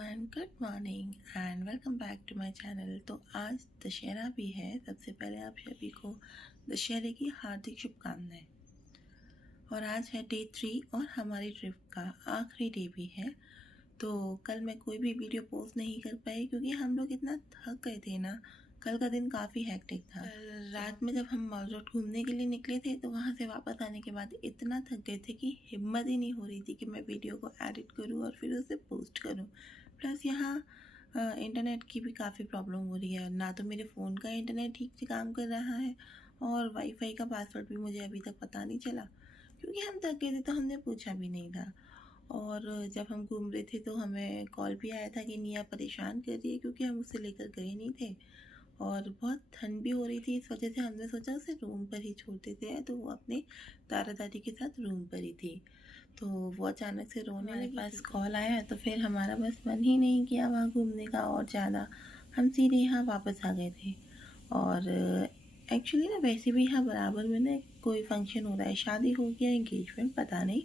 Everyone, good morning and welcome back to my channel. तो आज दशहरा भी है। सबसे पहले आप सभी को दशहरे की हार्दिक शुभकामनाएं। और आज है डे 3 और हमारी ट्रिप का आखिरी डे भी है। तो कल मैं कोई भी वीडियो पोस्ट नहीं कर पाई क्योंकि हम लोग इतना थक गए थे ना। कल का दिन काफ़ी हैक्टिक था। रात में जब हम मॉल रोड घूमने के लिए निकले थे तो वहाँ से वापस आने के बाद इतना थक गए थे कि हिम्मत ही नहीं हो रही थी कि मैं वीडियो को एडिट करूँ और फिर उसे पोस्ट करूँ। प्लस यहाँ इंटरनेट की भी काफ़ी प्रॉब्लम हो रही है। ना तो मेरे फ़ोन का इंटरनेट ठीक से काम कर रहा है और वाईफाई का पासवर्ड भी मुझे अभी तक पता नहीं चला क्योंकि हम थक गए थे तो हमने पूछा भी नहीं था। और जब हम घूम रहे थे तो हमें कॉल भी आया था कि निया परेशान कर रही है क्योंकि हम उसे लेकर गए नहीं थे और बहुत ठंड भी हो रही थी। इस वजह से हमने सोचा उसे रूम पर ही छोड़ देते हैं। तो वो अपने दादा दादी के साथ रूम पर ही थी। तो वो अचानक से रोने लगी। पास कॉल आया तो फिर हमारा बस मन ही नहीं किया वहाँ घूमने का और ज़्यादा। हम सीधे यहाँ वापस आ गए थे। और एक्चुअली ना वैसे भी यहाँ बराबर में ना कोई फंक्शन हो रहा है, शादी हो गया एंगेजमेंट पता नहीं,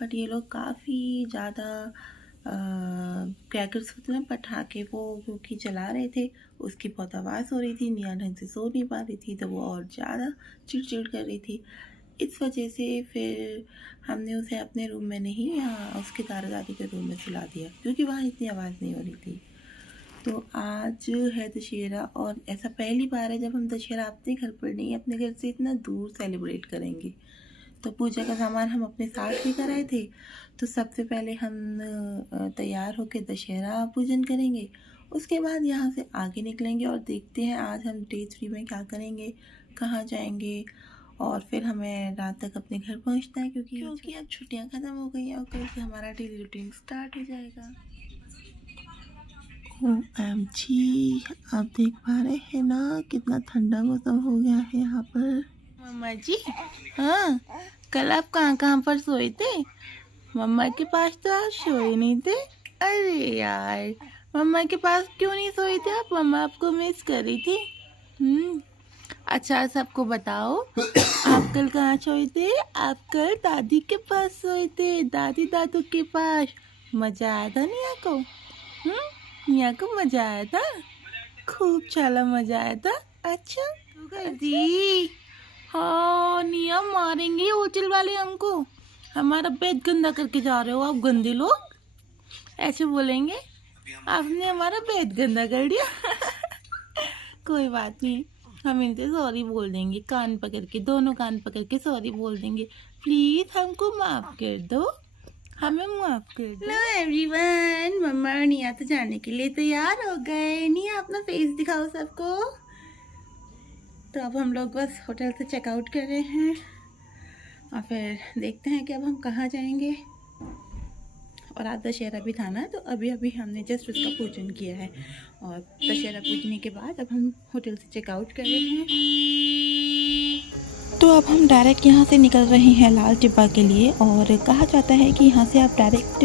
बट ये लोग काफ़ी ज़्यादा क्रैकर्स होते हैं पटाखे वो क्योंकि चला रहे थे, उसकी बहुत आवाज़ हो रही थी। निया ढंग से सो नहीं पा रही थी तो वो और ज़्यादा चिड़चिड़ कर रही थी। इस वजह से फिर हमने उसे अपने रूम में नहीं, यहाँ उसके दादा दादी के रूम में सुला दिया क्योंकि वहाँ इतनी आवाज़ नहीं हो रही थी। तो आज है दशहरा और ऐसा पहली बार है जब हम दशहरा अपने घर पर नहीं अपने घर से इतना दूर सेलिब्रेट करेंगे। तो पूजा का सामान हम अपने साथ लेकर आए थे। तो सबसे पहले हम तैयार होकर दशहरा पूजन करेंगे, उसके बाद यहाँ से आगे निकलेंगे और देखते हैं आज हम डे 3 में क्या करेंगे, कहाँ जाएंगे। और फिर हमें रात तक अपने घर पहुँचना है क्योंकि अब छुट्टियाँ ख़त्म हो गई हैं और कल से हमारा डेली रूटीन स्टार्ट हो जाएगा। OMG, आप देख पा रहे हैं ना कितना ठंडा मौसम हो गया है यहाँ पर। मम्मा जी, हाँ, कल आप कहाँ कहाँ पर सोए थे? मम्मा के पास तो आप सोए नहीं थे। अरे यार, मम्मा के पास क्यों नहीं सोए थे आप? मम्मा आपको मिस कर रही थी। अच्छा सबको बताओ, आप कल कहाँ सोए थे? आप कल दादी के पास सोए थे, दादी दादू के पास। मज़ा आया था निया को? निया को मज़ा आया था? खूब सारा मज़ा आया था। अच्छा दी, हाँ निया मारेंगे होटल वाले हमको। हमारा बेड गंदा करके जा रहे हो आप गंदे लोग, ऐसे बोलेंगे। आपने हमारा बेड गंदा कर दिया। कोई बात नहीं, हम इनसे सॉरी बोल देंगे, कान पकड़ के, दोनों कान पकड़ के सॉरी बोल देंगे। प्लीज़ हमको माफ़ कर दो, हमें माफ़ कर दो। हेलो एवरीवन, मम्मा और निया तो जाने के लिए तैयार हो गए। निया अपना फेस दिखाओ सबको। तो अब हम लोग बस होटल से चेकआउट कर रहे हैं और फिर देखते हैं कि अब हम कहाँ जाएंगे। और आज दशहरा भी था ना, तो अभी अभी हमने जस्ट उसका पूजन किया है और दशहरा पूजने के बाद अब हम होटल से चेकआउट कर रहे हैं। तो अब हम डायरेक्ट यहाँ से निकल रहे हैं लाल टिब्बा के लिए। और कहा जाता है कि यहाँ से आप डायरेक्ट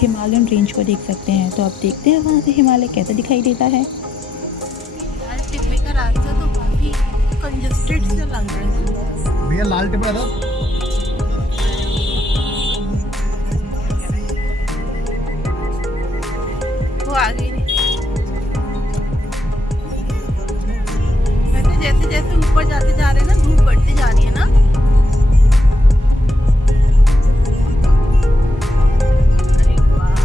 हिमालयन रेंज को देख सकते हैं। तो अब देखते हैं वहाँ से हिमालय कैसा दिखाई देता है। लाल टिब्बे का रास्ता तो काफ़ी कंजस्टेड से लग रहा है भैया। लाल टिब्बा था वो आगे वैसे जैसे जैसे ऊपर जाते जा रहे हैं ना, धूप बढ़ती जा रही है ना। अरे वाह,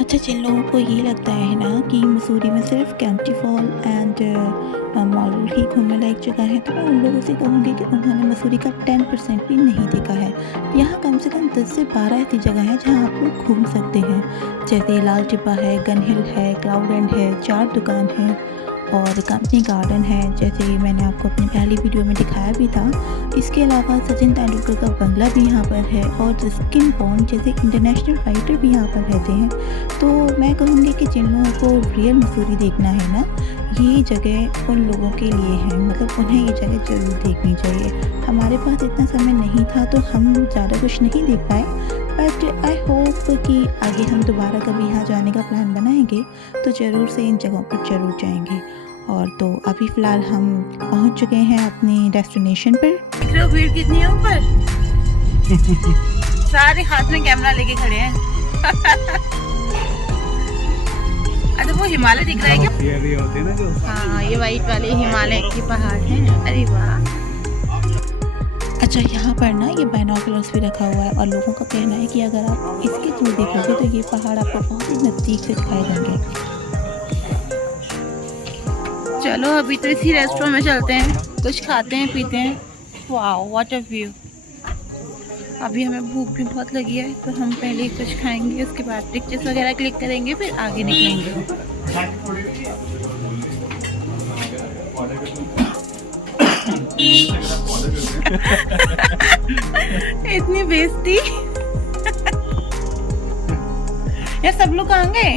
अच्छा जिन लोगों को ये लगता है ना कि मसूरी में सिर्फ Kempty fall and mall road ही घूमने लायक जगह है, तो मैं उन लोगों से कहूँगी कि उन्होंने मसूरी का 10% भी नहीं देखा है। यहाँ कम से कम 10 से 12 ऐसी जगह है जहाँ आप लोग घूम सकते हैं। जैसे लाल टिब्बा है, गन हिल है, क्लाउड एंड है, 4 दुकान है और कंपनी गार्डन है, जैसे मैंने आपको अपनी पहली वीडियो में दिखाया भी था। इसके अलावा सचिन तेंदुलकर का बंगला भी यहाँ पर है और रस्किन बॉन्ड जैसे इंटरनेशनल फाइटर भी यहाँ पर रहते हैं। तो मैं कहूँगी कि जिन लोगों को रियल मसूरी देखना है ना, ये जगह उन लोगों के लिए है, मतलब उन्हें ये जगह ज़रूर देखनी चाहिए। हमारे पास इतना समय नहीं था तो हम ज़्यादा कुछ नहीं देख पाए, बट आई होप कि आगे हम दोबारा कभी यहाँ जाने का प्लान बनाएंगे तो ज़रूर से इन जगहों पर ज़रूर जाएंगे। और तो अभी फ़िलहाल हम पहुँच चुके हैं अपनी डेस्टिनेशन पर। देख रहे हो भीड़ कितनी है ऊपर। सारे हाथ में कैमरा लेके खड़े हैं। अच्छा वो हिमालय दिख रहा है क्या? ये भी होते हैं ना जो। हाँ ये वाइट वाले हिमालय के पहाड़ हैं। अरे वाह। अच्छा यहाँ पर ना ये बाइनोकुलर्स भी रखा हुआ है और लोगों का कहना है कि अगर आप इसके थ्रू देखोगे तो ये पहाड़ आपको बहुत ही नज़दीक से दिखाई देंगे। चलो अभी तो इसी रेस्टोरेंट में चलते हैं, कुछ खाते हैं पीते हैं। Wow what a view. अभी हमें भूख भी बहुत लगी है तो हम पहले कुछ खाएंगे, उसके बाद पिक्चर्स वगैरह क्लिक करेंगे, फिर आगे निकलेंगे। इतनी बेइज्जती। यार सब लोग कहाँ गए?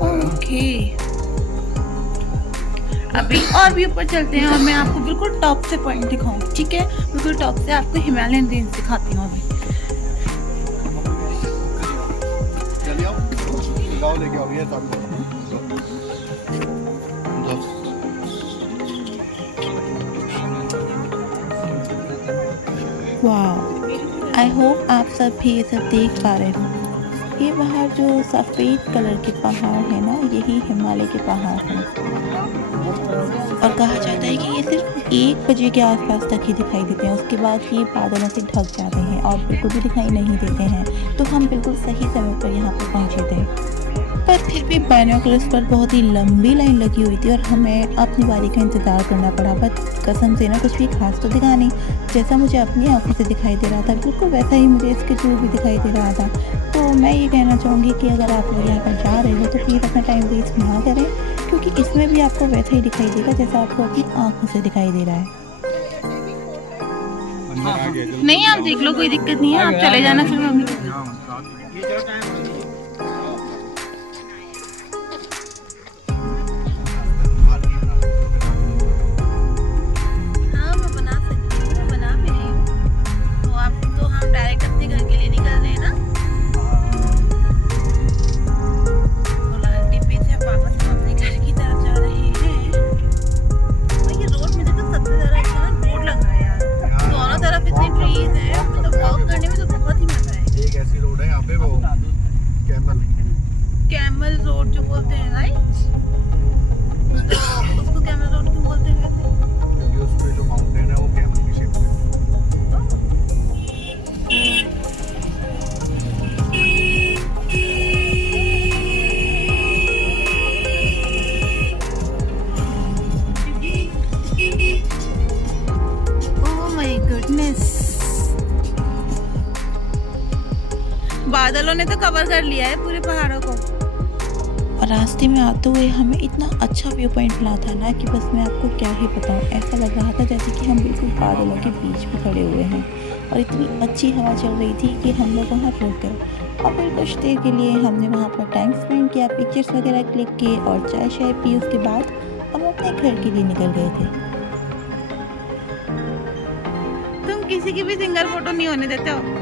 ओके अभी और भी ऊपर चलते हैं और मैं आपको बिल्कुल टॉप से पॉइंट दिखाऊंगी, ठीक है? बिल्कुल टॉप से आपको हिमालयन रेंज दिखाती हूँ अभी। वाह आई होप आप सब भी ये सब देख पा रहे हो। ये बाहर जो सफ़ेद कलर के पहाड़ है ना, यही हिमालय के पहाड़ हैं और कहा जाता है कि ये सिर्फ 1 बजे के आसपास तक ही दिखाई देते हैं, उसके बाद ये बादलों से ढक जाते हैं और बिल्कुल भी दिखाई नहीं देते हैं। तो हम बिल्कुल सही समय पर यहाँ पर पहुँचे थे, पर फिर भी बाइनोकुलर्स पर बहुत ही लंबी लाइन लगी हुई थी और हमें अपनी बारी का इंतज़ार करना पड़ा। बट कसम से ना कुछ भी खास तो दिखा नहीं, जैसा मुझे अपनी आंखों से दिखाई दे रहा था बिल्कुल वैसा ही मुझे इसके थ्रू भी दिखाई दे रहा था। तो मैं ये कहना चाहूँगी कि अगर आप लोग यहाँ पर जा रहे हो तो प्लीज़ अपना टाइम वेस्ट ना करें, क्योंकि इसमें भी आपको वैसा ही दिखाई देगा जैसा आपको अपनी आंखों से दिखाई दे रहा है। नहीं आप देख लो, कोई दिक्कत नहीं है, आप चले जाना फिर मम्मी। कैमल रोड जो बोलते हैं राइट, उसको कैमल रोड क्यों बोलते हैं वैसे? क्योंकि उस पे जो माउंटेन है वो कैमल की शेप में है। ओह माय गुडनेस, बादलों ने तो कवर कर लिया है पूरे पहाड़ों को। और रास्ते में आते हुए हमें इतना अच्छा व्यू पॉइंट मिला था ना कि बस मैं आपको क्या ही बताऊं। ऐसा लग रहा था जैसे कि हम बिल्कुल बादलों के बीच में खड़े हुए हैं और इतनी अच्छी हवा चल रही थी कि हम लोग वहाँ रुक गए और फिर कुछ देर के लिए हमने वहाँ पर टाइम स्पेंड किया, पिक्चर्स वगैरह क्लिक किए और चाय शाय पी। उसके बाद हम अपने घर के लिए निकल गए थे। तुम किसी की भी सिंगल फोटो नहीं होने देते हो।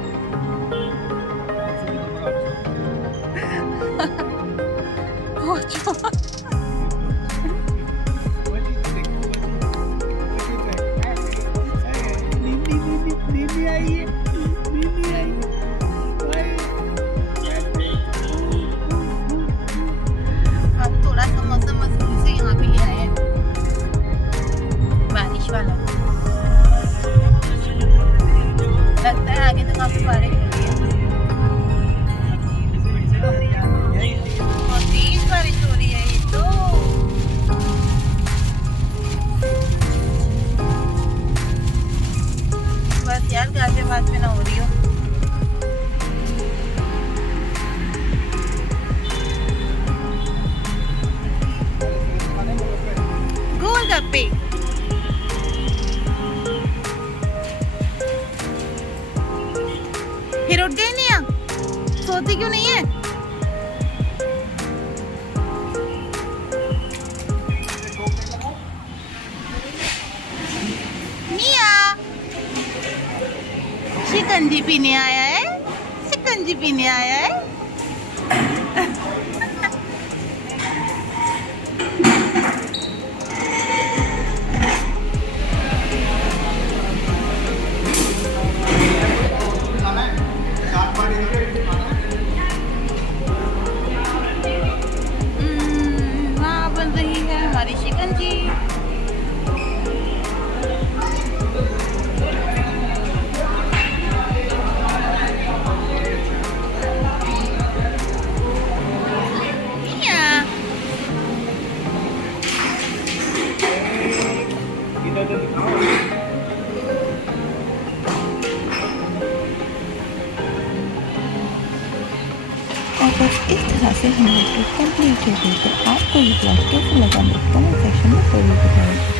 अब थोड़ा सा मौसम मस्ती से यहाँ पे ले आए हैं, बारिश वाला। लगता है आगे तो काफी बारिश हो रही है और तेज बारिश हो रही है ये तो। बस यार गाजियाबाद में ना हो रही हो। गोलगप्पे फिर उठ गई नहीं, सोती क्यों नहीं है? शिकंजी पीने आया है, शिकंजी पीने आया है। बस इस तरह से हमारी ट्रिप कंप्लीट हो गई। तो आपको ये ब्लॉग कैसा लगा मेरे कमेंट सेक्शन में ज़रूर बताइए।